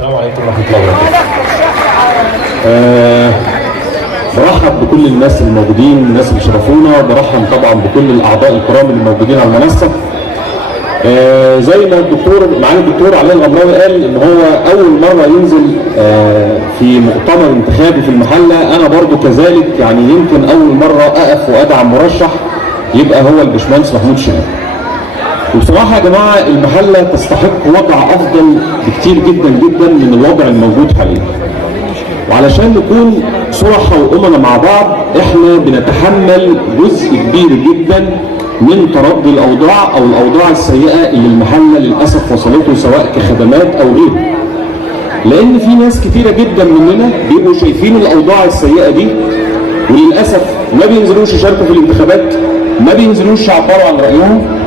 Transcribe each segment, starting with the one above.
السلام عليكم ورحمة الله وبركاته. برحب بكل الناس الموجودين، الناس اللي شرفونا، برحب طبعا بكل الأعضاء الكرام اللي موجودين على المنصة. زي ما معالي الدكتور علاء الغمراوي قال إن هو أول مرة ينزل في مؤتمر انتخابي في المحلة، أنا برضو كذلك، يعني يمكن أول مرة أقف وأدعم مرشح يبقى هو الباشمهندس محمود شهاب. وبصراحة يا جماعة المحلة تستحق وضع أفضل بكتير جدا جدا من الوضع الموجود حاليا. وعلشان نكون صراحة وأمنا مع بعض، احنا بنتحمل جزء كبير جدا من تردي الأوضاع أو الأوضاع السيئة اللي المحلة للأسف وصلته، سواء كخدمات أو غيره. لأن في ناس كتيرة جدا مننا بيبقوا شايفين الأوضاع السيئة دي، وللأسف ما بينزلوش يشاركوا في الانتخابات، ما بينزلوش يعبروا عن رأيهم.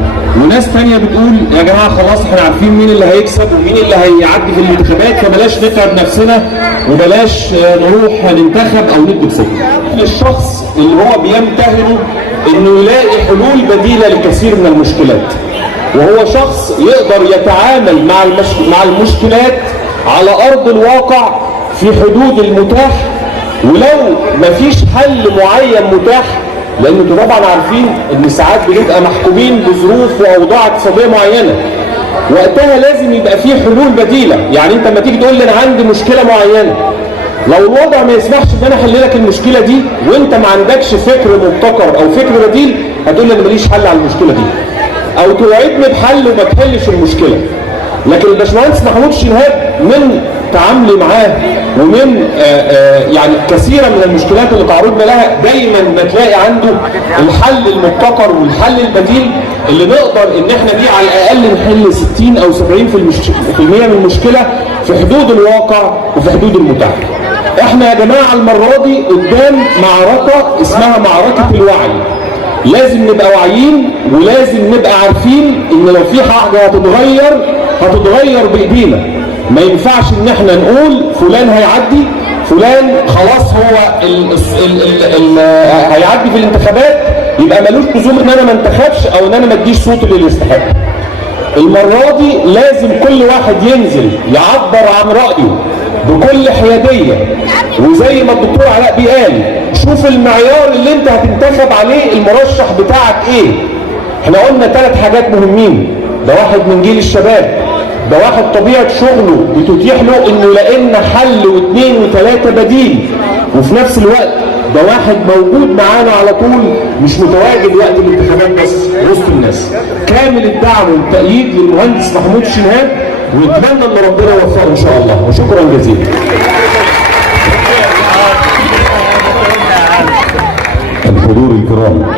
وناس تانية بتقول يا جماعة خلاص احنا عارفين مين اللي هيكسب ومين اللي هيعدي في الانتخابات، فبلاش نتعب نفسنا وبلاش نروح ننتخب او ندي بصوتنا. الشخص اللي هو بيمتهنه انه يلاقي حلول بديلة لكثير من المشكلات، وهو شخص يقدر يتعامل مع المشكلات على ارض الواقع في حدود المتاح، ولو مفيش حل معين متاح، لان انتوا طبعا عارفين ان ساعات بنبقى محكومين بظروف واوضاع اقتصاديه معينه، وقتها لازم يبقى فيه حلول بديله. يعني انت لما تيجي تقول لي انا عندي مشكله معينه، لو الوضع ما يسمحش ان انا احل لك المشكله دي وانت ما عندكش فكر مبتكر او فكر بديل، هتقول لي انا ماليش حل على المشكله دي، او توعدني بحل وما تحلش المشكله. لكن الباشمهندس محمود شهاب من تعاملي معاه ومن يعني كثيرا من المشكلات اللي تعرضنا لها، دايما بتلاقي عنده الحل المبتكر والحل البديل اللي نقدر ان احنا بيه على الاقل نحل 60 او 70% من المشكله في حدود الواقع وفي حدود المتاح. احنا يا جماعه المره دي قدام معركه اسمها معركه الوعي. لازم نبقى واعيين، ولازم نبقى عارفين ان لو في حاجه هتتغير بايدينا. ما ينفعش ان احنا نقول فلان هيعدي، فلان خلاص هو هيعدي في الانتخابات، يبقى ملوش لزوم ان انا ما انتخبش او ان انا ما اديش صوتي اللي يستحق. المره دي لازم كل واحد ينزل يعبر عن رايه بكل حياديه، وزي ما الدكتور علاء قال، شوف المعيار اللي انت هتنتخب عليه المرشح بتاعك ايه. احنا قلنا 3 حاجات مهمين. ده واحد من جيل الشباب، ده واحد طبيعة شغله بتتيح له انه يلاقي لنا حل واثنين وثلاثة بديل، وفي نفس الوقت ده واحد موجود معانا على طول، مش متواجد وقت الانتخابات بس وسط الناس. كامل الدعم والتأييد للمهندس محمود شهاب، ونتمنى ان ربنا يوفقه ان شاء الله، وشكرا جزيلا. الحضور الكرام،